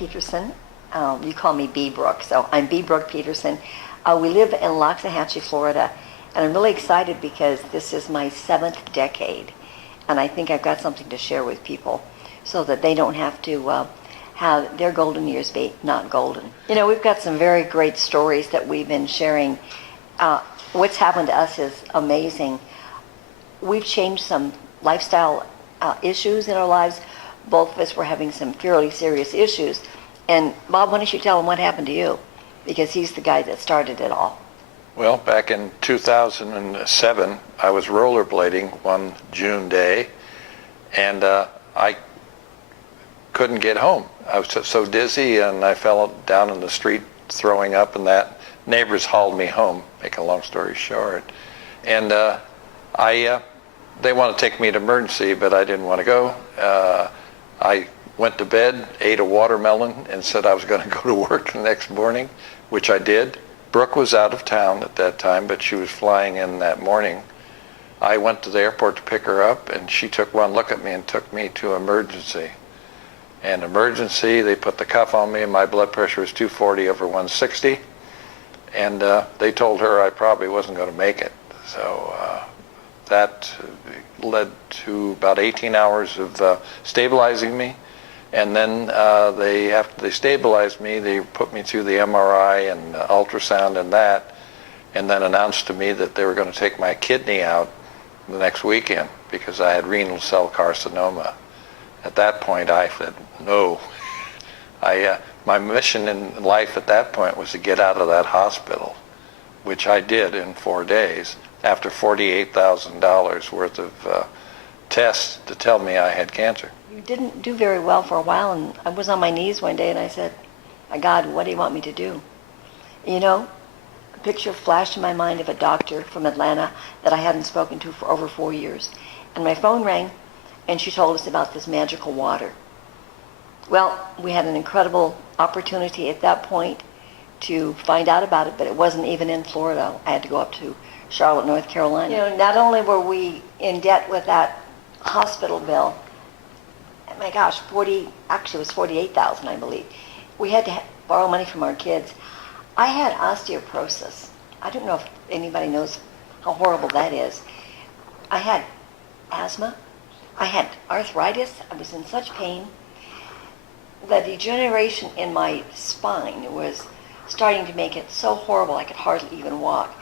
Peterson. You call me B. Brooke, so I'm B. Brooke Peterson. We live in Loxahatchee, Florida, and I'm really excited because this is my 7th decade, and I think I've got something to share with people so that they don't have to have their golden years be not golden. You know, we've got some very great stories that we've been sharing. What's happened to us is amazing. We've changed some lifestyle issues in our lives. Both of us were having some fairly serious issues. And Bob, why don't you tell him what happened to you? Because he's the guy that started it all. Well, back in 2007, I was rollerblading one June day, and I couldn't get home. I was so dizzy, and I fell down in the street throwing up, and that neighbors hauled me home, make a long story short. And they want to take me to emergency, but I didn't want to go. I went to bed, ate a watermelon, and said I was going to go to work the next morning, which I did. Brooke was out of town at that time, but she was flying in that morning. I went to the airport to pick her up, and she took one look at me and took me to emergency. And emergency, they put the cuff on me, and my blood pressure was 240/160. And they told her I probably wasn't going to make it. So that led to about 18 hours of stabilizing me. And then after they stabilized me, they put me through the MRI and ultrasound and that, and then announced to me that they were going to take my kidney out the next weekend because I had renal cell carcinoma. At that point, I said, no. My mission in life at that point was to get out of that hospital, which I did in 4 days after $48,000 worth of tests to tell me I had cancer. You didn't do very well for a while, and I was on my knees one day and I said, my God, what do you want me to do? You know, a picture flashed in my mind of a doctor from Atlanta that I hadn't spoken to for over 4 years. And my phone rang, and she told us about this magical water. Well, we had an incredible opportunity at that point to find out about it, but it wasn't even in Florida. I had to go up to Charlotte, North Carolina. You know, not only were we in debt with that hospital bill, my gosh, actually it was 48,000, I believe. We had to borrow money from our kids. I had osteoporosis. I don't know if anybody knows how horrible that is. I had asthma. I had arthritis. I was in such pain. The degeneration in my spine was starting to make it so horrible I could hardly even walk.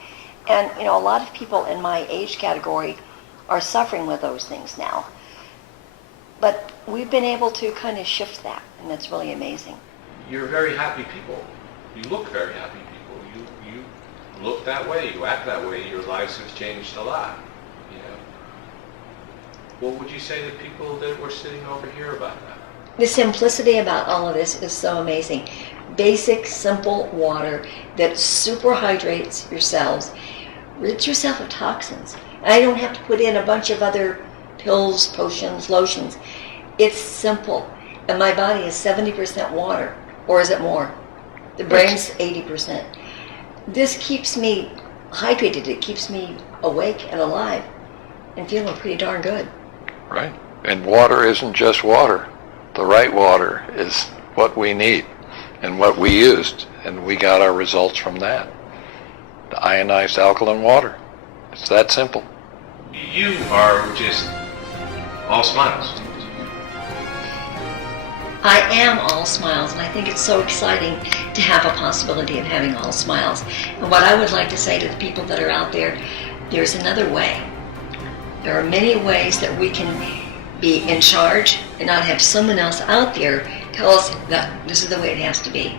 And, you know, a lot of people in my age category are suffering with those things now. But we've been able to kind of shift that, and that's really amazing. You're very happy people. You look very happy people. You look that way. You act that way. Your lives have changed a lot. You know. What would you say to people that were sitting over here about that? The simplicity about all of this is so amazing. Basic, simple water that super hydrates your cells, rids yourself of toxins. And I don't have to put in a bunch of other pills, potions, lotions. It's simple. And my body is 70% water, or is it more? The brain's 80%. This keeps me hydrated. It keeps me awake and alive and feeling pretty darn good. Right. And water isn't just water. The right water is what we need and what we used, and we got our results from that. The ionized alkaline water. It's that simple. You are just all smiles. I am all smiles, and I think it's so exciting to have a possibility of having all smiles. And what I would like to say to the people that are out there, there's another way. There are many ways that we can be in charge and not have someone else out there tell us that this is the way it has to be.